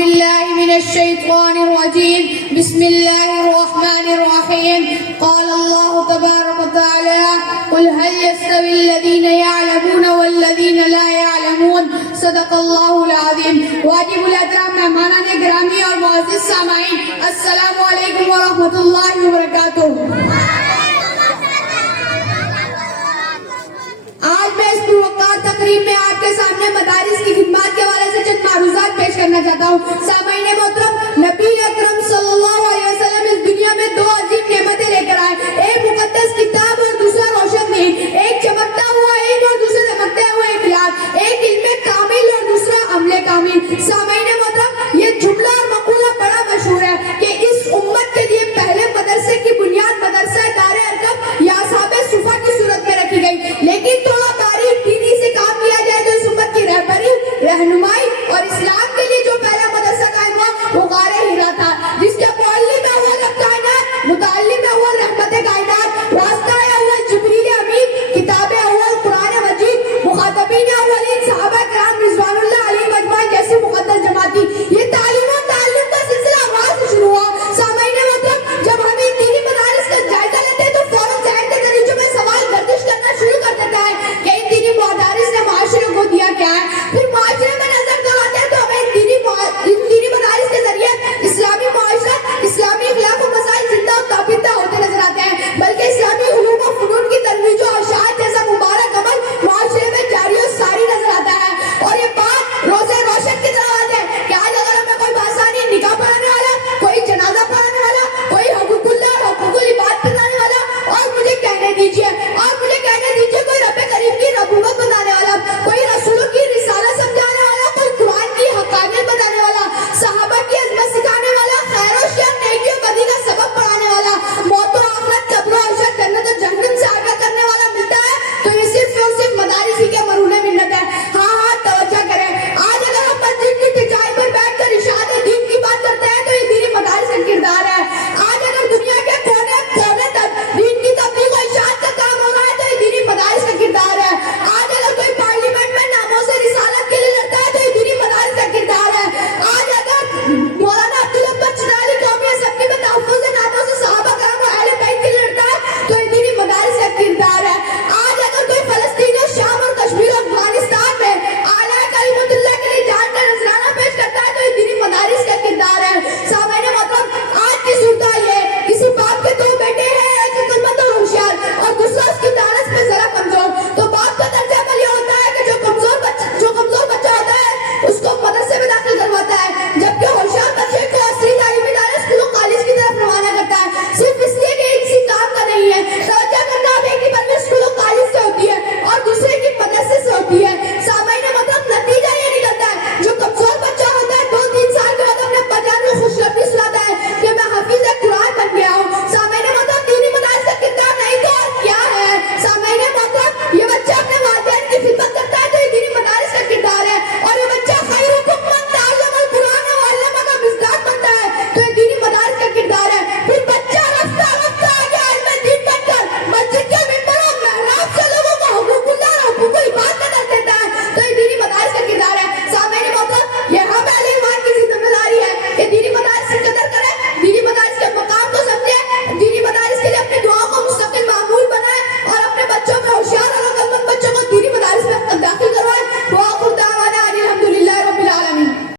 بالله من الشيطان الرجيم بسم الله الرحمن الرحيم قال الله تبارك وتعالى قل هل يستوي الذين يعلمون والذين لا يعلمون صدق الله العظيم. واجب الاحترام مہمانان گرامی اور معزز سامعین، السلام علیکم ورحمۃ اللہ وبرکاتہ. آج میں اس پروقار تقریب میں آپ کے سامنے مدارس کی خدمات کے حوالے سے چند معروضات پیش کرنا چاہتا ہوں. سامعین محترم، نبی اکرم صلی اللہ